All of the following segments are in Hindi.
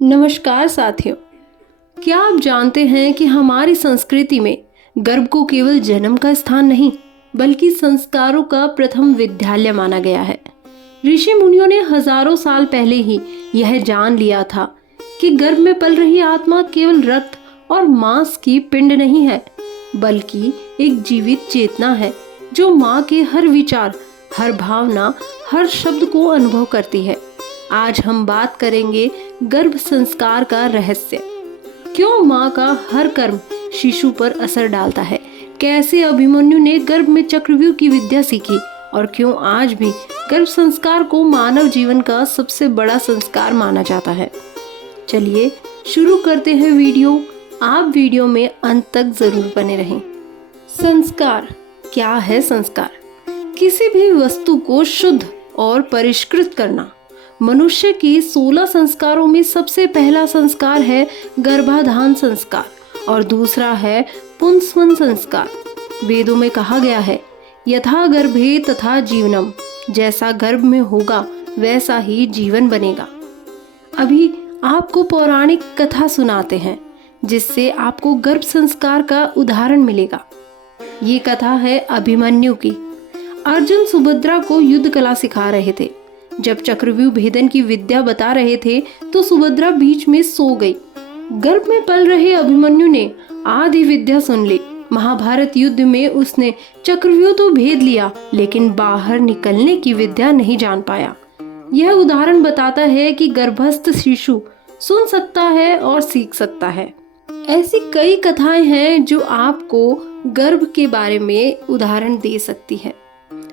नमस्कार साथियों। क्या आप जानते हैं कि हमारी संस्कृति में गर्भ को केवल जन्म का स्थान नहीं बल्कि संस्कारों का प्रथम विद्यालय माना गया है। ऋषि मुनियों ने हजारों साल पहले ही यह जान लिया था कि गर्भ में पल रही आत्मा केवल रक्त और मांस की पिंड नहीं है बल्कि एक जीवित चेतना है जो माँ के हर विचार, हर भावना, हर शब्द को अनुभव करती है। आज हम बात करेंगे गर्भ संस्कार का रहस्य। क्यों माँ का हर कर्म शिशु पर असर डालता है, कैसे अभिमन्यु ने गर्भ में चक्रव्यूह की विद्या सीखी और क्यों आज भी गर्भ संस्कार को मानव जीवन का सबसे बड़ा संस्कार माना जाता है। चलिए शुरू करते हैं वीडियो। आप वीडियो में अंत तक जरूर बने रहें। संस्कार क्या है? संस्कार किसी भी वस्तु को शुद्ध और परिष्कृत करना। मनुष्य के 16 संस्कारों में सबसे पहला संस्कार है गर्भाधान संस्कार और दूसरा है पुंसवन संस्कार। वेदों में कहा गया है, यथा गर्भे तथा जीवनम, जैसा गर्भ में होगा वैसा ही जीवन बनेगा। अभी आपको पौराणिक कथा सुनाते हैं जिससे आपको गर्भ संस्कार का उदाहरण मिलेगा। ये कथा है अभिमन्यु की। अर्जुन सुभद्रा को युद्ध कला सिखा रहे थे। जब चक्रव्यूह भेदन की विद्या बता रहे थे तो सुभद्रा बीच में सो गई। गर्भ में पल रहे अभिमन्यु ने आधी विद्या सुन ली। महाभारत युद्ध में उसने चक्रव्यूह तो भेद लिया लेकिन बाहर निकलने की विद्या नहीं जान पाया। यह उदाहरण बताता है कि गर्भस्थ शिशु सुन सकता है और सीख सकता है। ऐसी कई कथाएं हैं जो आपको गर्भ के बारे में उदाहरण दे सकती है।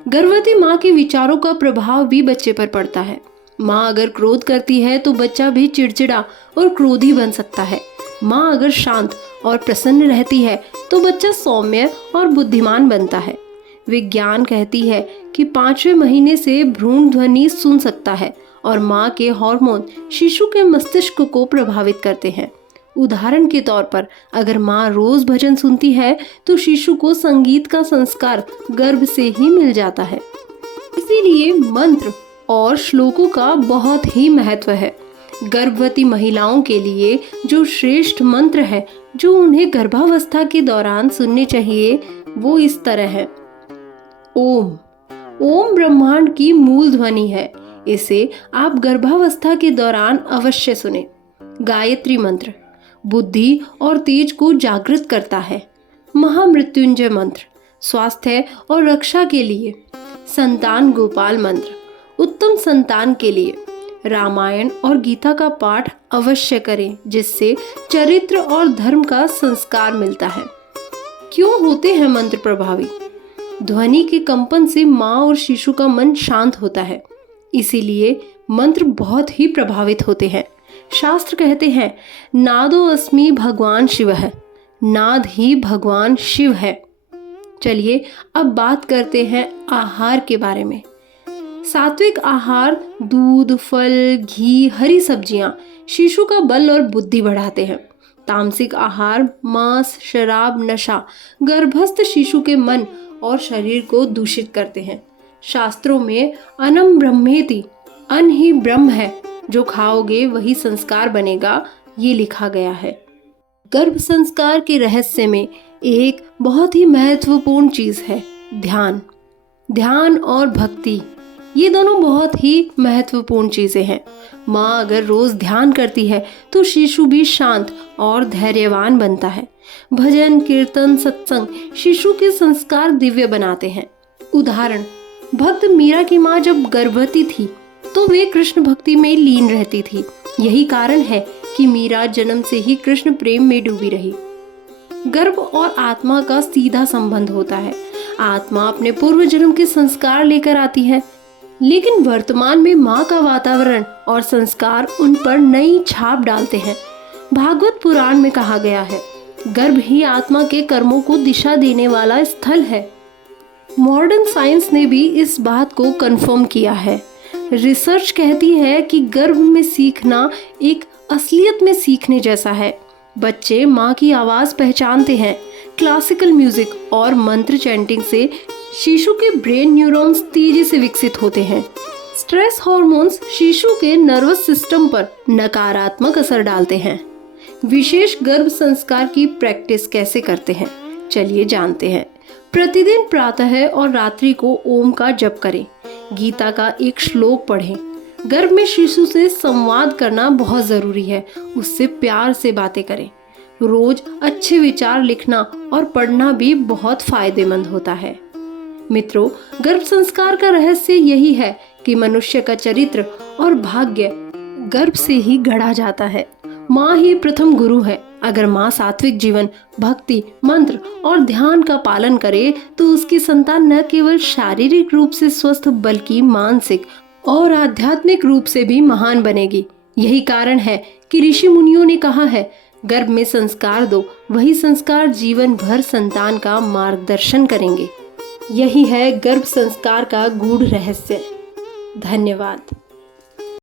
गर्भवती माँ के विचारों का प्रभाव भी बच्चे पर पड़ता है। माँ अगर क्रोध करती है तो बच्चा भी चिड़चिड़ा और क्रोधी बन सकता है। माँ अगर शांत और प्रसन्न रहती है तो बच्चा सौम्य और बुद्धिमान बनता है। विज्ञान कहती है कि 5वें महीने से भ्रूण ध्वनि सुन सकता है और माँ के हार्मोन शिशु के मस्तिष्क को प्रभावित करते हैं। उदाहरण के तौर पर अगर माँ रोज भजन सुनती है तो शिशु को संगीत का संस्कार गर्भ से ही मिल जाता है। इसीलिए मंत्र और श्लोकों का बहुत ही महत्व है। गर्भवती महिलाओं के लिए जो श्रेष्ठ मंत्र है जो उन्हें गर्भावस्था के दौरान सुनने चाहिए वो इस तरह है। ओम। ओम ब्रह्मांड की मूल ध्वनि है। इसे आप गर्भावस्था के दौरान अवश्य सुने। गायत्री मंत्र बुद्धि और तेज को जागृत करता है। महामृत्युंजय मंत्र स्वास्थ्य और रक्षा के लिए। संतान गोपाल मंत्र उत्तम संतान के लिए। रामायण और गीता का पाठ अवश्य करें जिससे चरित्र और धर्म का संस्कार मिलता है। क्यों होते हैं मंत्र प्रभावी? ध्वनि के कंपन से माँ और शिशु का मन शांत होता है, इसीलिए मंत्र बहुत ही प्रभावित होते हैं। शास्त्र कहते हैं नादो अस्मि भगवान शिव है, नाद ही भगवान शिव है। चलिए अब बात करते हैं आहार के बारे में। सात्विक आहार दूध, फल, घी, हरी सब्जियां शिशु का बल और बुद्धि बढ़ाते हैं। तामसिक आहार मांस, शराब, नशा गर्भस्थ शिशु के मन और शरीर को दूषित करते हैं। शास्त्रों में अन्नम ब्रह्मेति, अन्न ही ब्रह्म है, जो खाओगे वही संस्कार बनेगा, ये लिखा गया है। गर्भ संस्कार के रहस्य में एक बहुत ही महत्वपूर्ण चीज है ध्यान। ध्यान और भक्ति ये दोनों बहुत ही महत्वपूर्ण चीजें हैं। माँ अगर रोज ध्यान करती है तो शिशु भी शांत और धैर्यवान बनता है। भजन, कीर्तन, सत्संग शिशु के संस्कार दिव्य बनाते हैं। उदाहरण, भक्त मीरा की माँ जब गर्भवती थी तो वे कृष्ण भक्ति में लीन रहती थी। यही कारण है कि मीरा जन्म से ही कृष्ण प्रेम में डूबी रही। गर्भ और आत्मा का सीधा संबंध होता है। आत्मा अपने पूर्व जन्म के संस्कार लेकर आती है, लेकिन वर्तमान में माँ का वातावरण और संस्कार उन पर नई छाप डालते हैं। भागवत पुराण में कहा गया है, गर्भ ही आत्मा के कर्मों को दिशा देने वाला स्थल है। मॉडर्न साइंस ने भी इस बात को कंफर्म किया है। रिसर्च कहती है कि गर्भ में सीखना एक असलियत में सीखने जैसा है। बच्चे माँ की आवाज़ पहचानते हैं। क्लासिकल म्यूजिक और मंत्र चैंटिंग से शिशु के ब्रेन न्यूरॉन्स तेजी से विकसित होते हैं। स्ट्रेस हार्मोन्स शिशु के नर्वस सिस्टम पर नकारात्मक असर डालते हैं। विशेष गर्भ संस्कार की प्रैक्टिस कैसे करते हैं, चलिए जानते हैं। प्रतिदिन प्रातः और रात्रि को ओम का जप करें। गीता का एक श्लोक पढ़ें। गर्भ में शिशु से संवाद करना बहुत जरूरी है, उससे प्यार से बातें करें। रोज अच्छे विचार लिखना और पढ़ना भी बहुत फायदेमंद होता है। मित्रों, गर्भ संस्कार का रहस्य यही है कि मनुष्य का चरित्र और भाग्य गर्भ से ही गढ़ा जाता है। माँ ही प्रथम गुरु है। अगर माँ सात्विक जीवन, भक्ति, मंत्र और ध्यान का पालन करे तो उसकी संतान न केवल शारीरिक रूप से स्वस्थ बल्कि मानसिक और आध्यात्मिक रूप से भी महान बनेगी। यही कारण है कि ऋषि मुनियों ने कहा है, गर्भ में संस्कार दो, वही संस्कार जीवन भर संतान का मार्गदर्शन करेंगे। यही है गर्भ संस्कार का गूढ़ रहस्य। धन्यवाद।